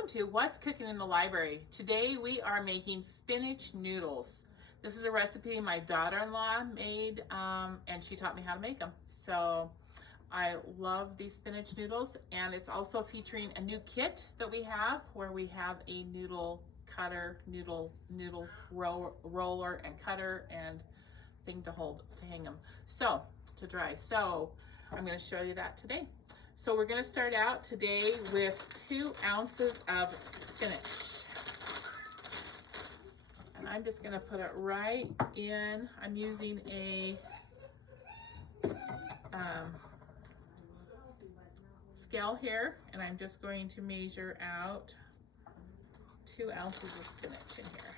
Welcome to What's Cooking in the Library. Today we are making spinach noodles. This is a recipe my daughter-in-law made and she taught me how to make them. So I love these spinach noodles, and it's also featuring a new kit that we have where we have a noodle cutter, noodle roller and cutter and thing to hang them to dry. So I'm going to show you that today. So we're going to start out today with 2 ounces of spinach. And I'm just going to put it right in. I'm using a scale here, and I'm just going to measure out 2 ounces of spinach in here.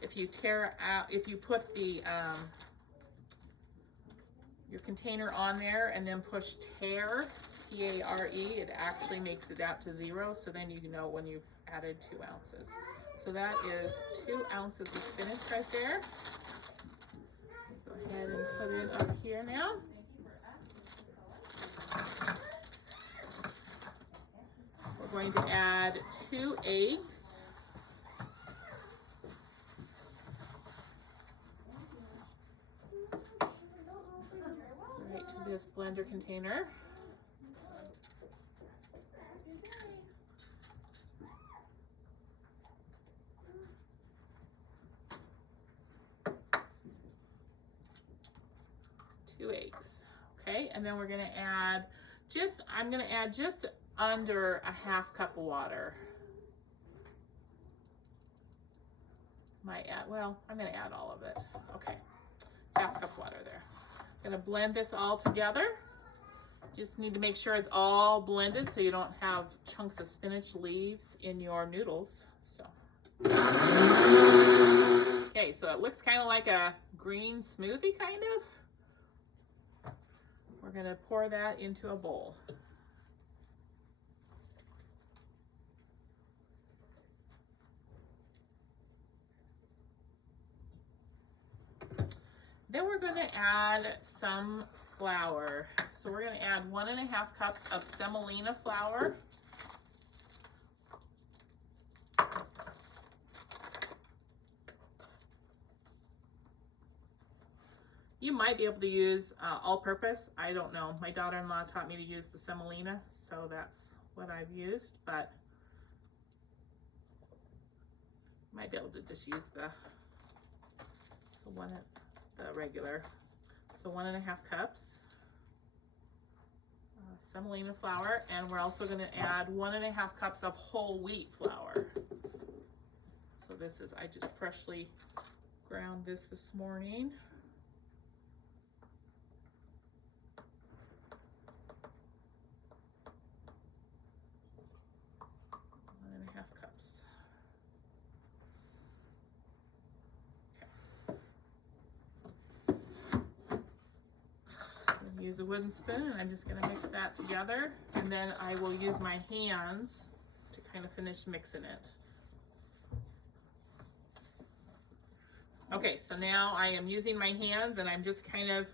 If you put the your container on there and then push tare, T-A-R-E, it actually makes it out to 0, so then you know when you've added 2 ounces. So that is 2 ounces of spinach right there. Go ahead and put it up here now. We're going to add 2 eggs. To this blender container. Two eggs. Okay, and then we're going to add I'm going to add just under a ½ cup of water. I'm going to add all of it. Okay, ½ cup water there. Going to blend this all together. Just need to make sure it's all blended so you don't have chunks of spinach leaves in your noodles. So, okay, so it looks kind of like a green smoothie, kind of. We're going to pour that into a bowl. Then we're going to add some flour. So we're going to add 1½ cups of semolina flour. You might be able to use all-purpose. I don't know. My daughter-in-law taught me to use the semolina, so that's what I've used, but you might be able to just use the regular. So 1½ cups semolina flour, and we're also going to add 1½ cups of whole wheat flour. So this is, I just freshly ground this morning. Use a wooden spoon, and I'm just going to mix that together, and then I will use my hands to kind of finish mixing it. Okay, so now I am using my hands, and I'm just kind of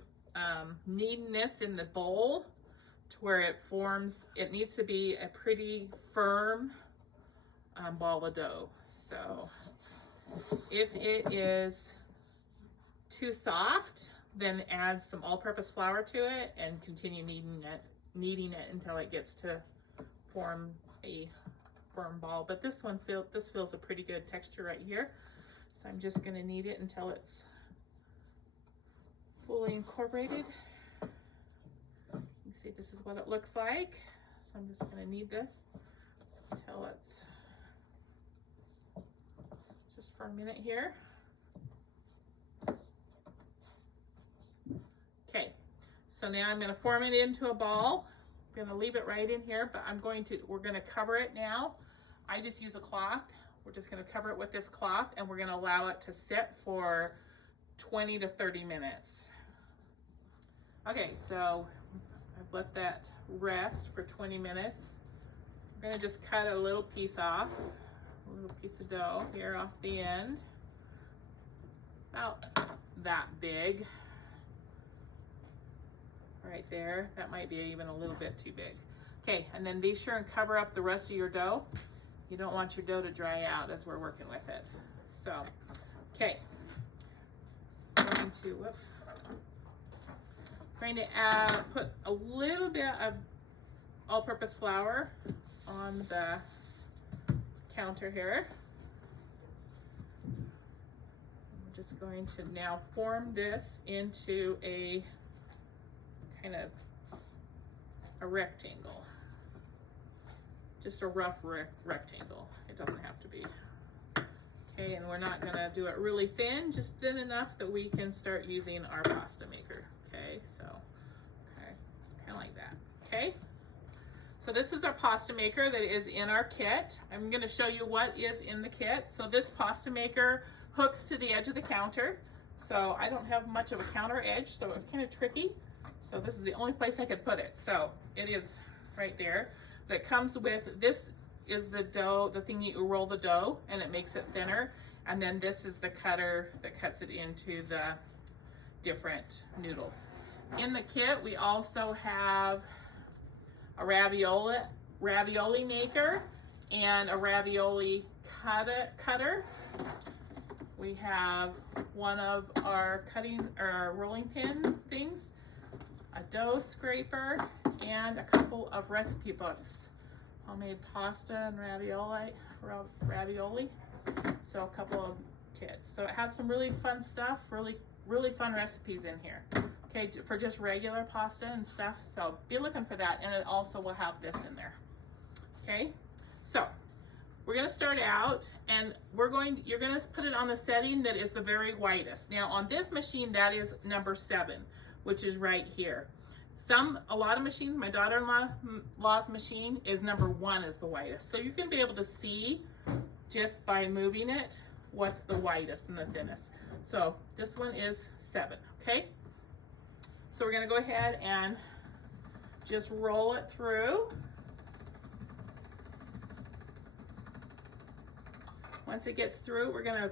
kneading this in the bowl to where it forms. It needs to be a pretty firm ball of dough. So if it is too soft, then add some all-purpose flour to it and continue kneading it until it gets to form a firm ball. But this feels a pretty good texture right here. So I'm just going to knead it until it's fully incorporated. You can see this is what it looks like. So I'm just going to knead this until it's just for a minute here. Okay, so now I'm going to form it into a ball. I'm going to leave it right in here, but we're going to cover it now. I just use a cloth. We're just going to cover it with this cloth, and we're going to allow it to sit for 20 to 30 minutes. Okay, so I've let that rest for 20 minutes. I'm going to just cut a little piece off, a little piece of dough here off the end, about that big. right there. That might be even a little bit too big. Okay, and then be sure and cover up the rest of your dough. You don't want your dough to dry out as we're working with it. So, okay. Going to put a little bit of all-purpose flour on the counter here. I'm just going to now form this into a kind of a rectangle. Just a rough rectangle. It doesn't have to be. Okay, and we're not gonna do it really thin, just thin enough that we can start using our pasta maker. Okay, so, okay, kind of like that. Okay, so this is our pasta maker that is in our kit. I'm gonna show you what is in the kit. So this pasta maker hooks to the edge of the counter. So I don't have much of a counter edge, so it's kind of tricky. So this is the only place I could put it. So it is right there. But it comes with, this is the dough, the thing you roll the dough, and it makes it thinner. And then this is the cutter that cuts it into the different noodles. In the kit, we also have a ravioli maker and a ravioli cutter. We have one of our rolling pin things, a dough scraper, and a couple of recipe books. Homemade pasta and ravioli. So a couple of kits. So it has some really fun stuff, really fun recipes in here. Okay, for just regular pasta and stuff. So be looking for that, and it also will have this in there. Okay, so we're gonna start out, and you're gonna put it on the setting that is the very whitest. Now on this machine, that is number 7, which is right here. A lot of machines, my daughter-in-law's machine is number 1 is the whitest. So you can be able to see just by moving it what's the whitest and the thinnest. So this one is 7, okay? So we're gonna go ahead and just roll it through. Once it gets through, we're gonna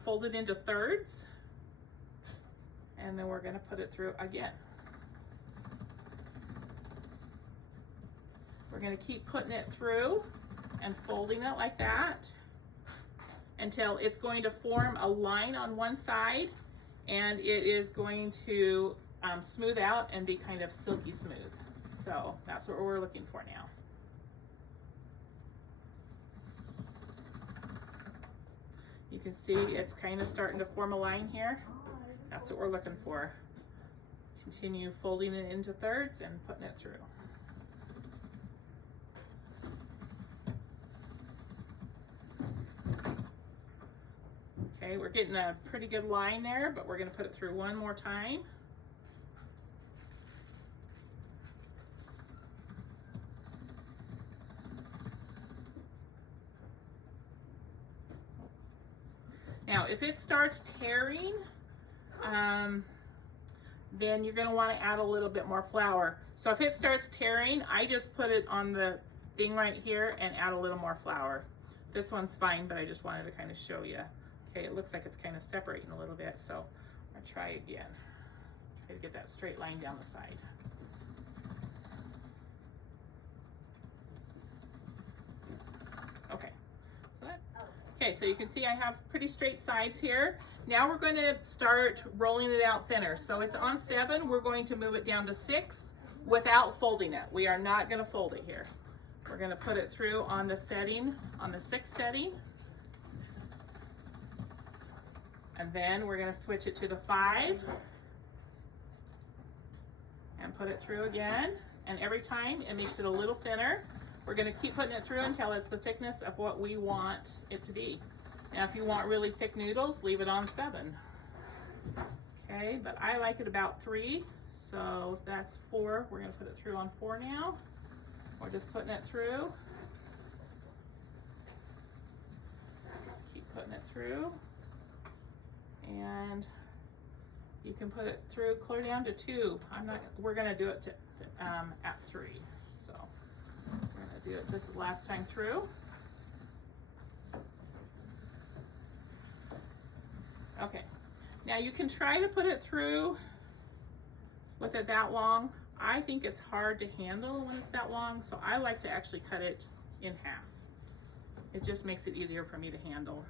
fold it into thirds, and then we're gonna put it through again. We're gonna keep putting it through and folding it like that until it's going to form a line on one side, and it is going to smooth out and be kind of silky smooth. So that's what we're looking for now. You can see it's kind of starting to form a line here. That's what we're looking for. Continue folding it into thirds and putting it through. Okay, we're getting a pretty good line there, but we're going to put it through one more time. Now, if it starts tearing, then you're going to want to add a little bit more flour. So if it starts tearing, I just put it on the thing right here and add a little more flour. This one's fine, but I just wanted to kind of show you. Okay, it looks like it's kind of separating a little bit, so I'll try again. Try to get that straight line down the side. Okay, so you can see I have pretty straight sides here. Now we're going to start rolling it out thinner. So it's on 7, we're going to move it down to 6 without folding it. We are not going to fold it here. We're going to put it through on the setting, on the 6th setting. And then we're going to switch it to the 5 and put it through again. And every time it makes it a little thinner. We're going to keep putting it through until it's the thickness of what we want it to be. Now if you want really thick noodles, leave it on 7. Okay, but I like it about 3, so that's 4. We're going to put it through on 4 now. We're just putting it through. Just keep putting it through. And you can put it through clear down to 2. We're going to do it to, at 3. So we're going to do it this last time through. Okay, now you can try to put it through with it that long. I think it's hard to handle when it's that long, so I like to actually cut it in half. It just makes it easier for me to handle.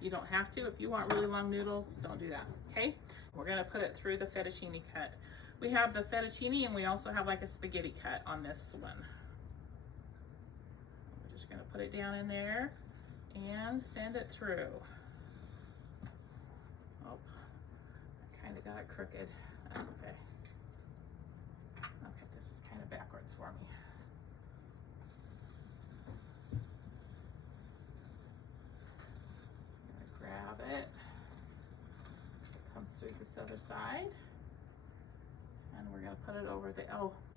You don't have to. If you want really long noodles, don't do that, okay? We're gonna put it through the fettuccine cut. We have the fettuccine and we also have like a spaghetti cut on this one. We're just gonna put it down in there and send it through. Oh, I kind of got it crooked. That's okay. Okay, this is kind of backwards for me. Grab it as it comes through this other side, and we're going to put it over the,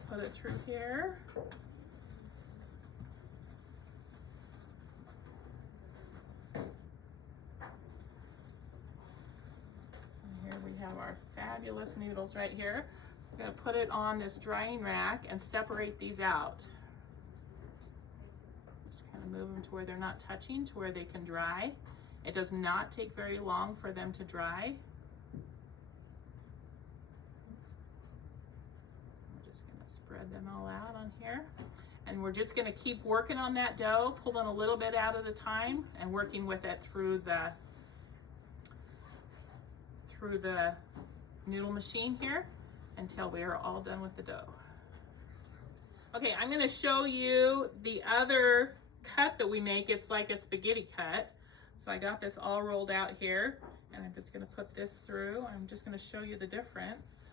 put it through here. And here we have our fabulous noodles right here. We're going to put it on this drying rack and separate these out. Just kind of move them to where they're not touching, to where they can dry. It does not take very long for them to dry. We're just going to spread them all out on here. And we're just going to keep working on that dough, pulling a little bit out at a time and working with it through the noodle machine here until we are all done with the dough. Okay, I'm going to show you the other cut that we make. It's like a spaghetti cut. So I got this all rolled out here, and I'm just going to put this through. I'm just going to show you the difference.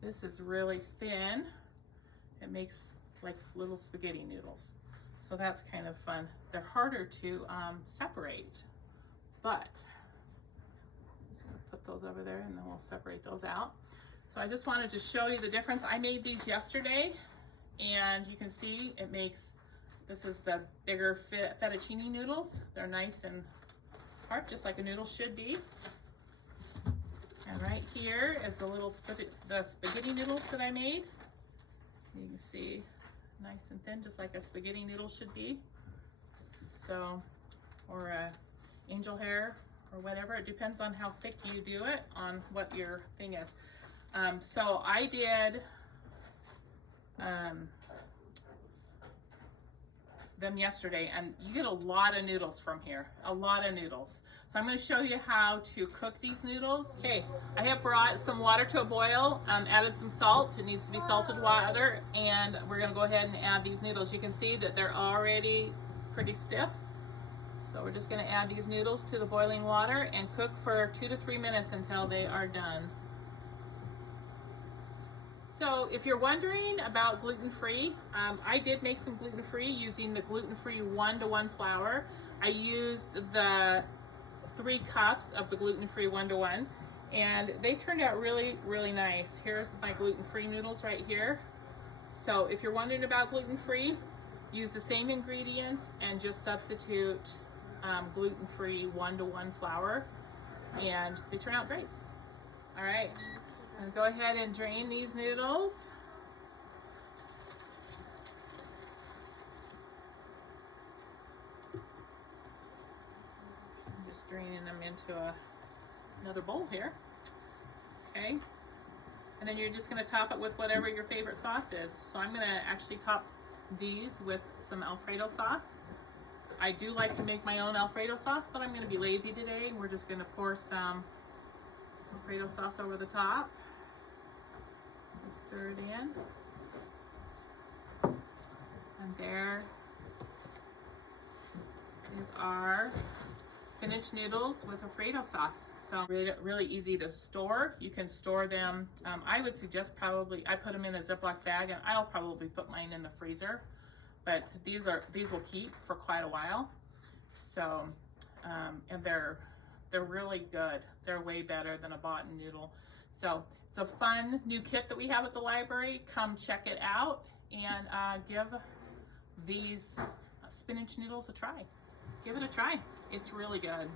This is really thin. It makes like little spaghetti noodles. So that's kind of fun. They're harder to separate, but I'm just going to put those over there and then we'll separate those out. So I just wanted to show you the difference. I made these yesterday, and you can see it makes, this is the bigger fettuccine noodles. They're nice and hard, just like a noodle should be. And right here is the little spaghetti noodles that I made. You can see nice and thin, just like a spaghetti noodle should be. So, or a angel hair or whatever. It depends on how thick you do it, on what your thing is. So I did them yesterday, and you get a lot of noodles from here, a lot of noodles. So I'm going to show you how to cook these noodles. Okay, I have brought some water to a boil, added some salt. It needs to be salted water, and we're going to go ahead and add these noodles. You can see that they're already pretty stiff. So we're just going to add these noodles to the boiling water and cook for 2 to 3 minutes until they are done. So if you're wondering about gluten-free, I did make some gluten-free using the gluten-free 1-to-1 flour. I used the 3 cups of the gluten-free 1-to-1, and they turned out really, really nice. Here's my gluten-free noodles right here. So if you're wondering about gluten-free, use the same ingredients and just substitute gluten-free 1-to-1 flour, and they turn out great. All right. And go ahead and drain these noodles. I'm just draining them into another bowl here. Okay. And then you're just going to top it with whatever your favorite sauce is. So I'm going to actually top these with some Alfredo sauce. I do like to make my own Alfredo sauce, but I'm going to be lazy today. We're just going to pour some Alfredo sauce over the top. Stir it in, and there is our spinach noodles with Alfredo sauce. So really easy to store. You can store them. I would suggest probably I put them in a Ziploc bag, and I'll probably put mine in the freezer. But these will keep for quite a while. So and they're really good. They're way better than a bought-in noodle. So it's a fun new kit that we have at the library. Come check it out and give these spinach noodles a try. Give it a try. It's really good.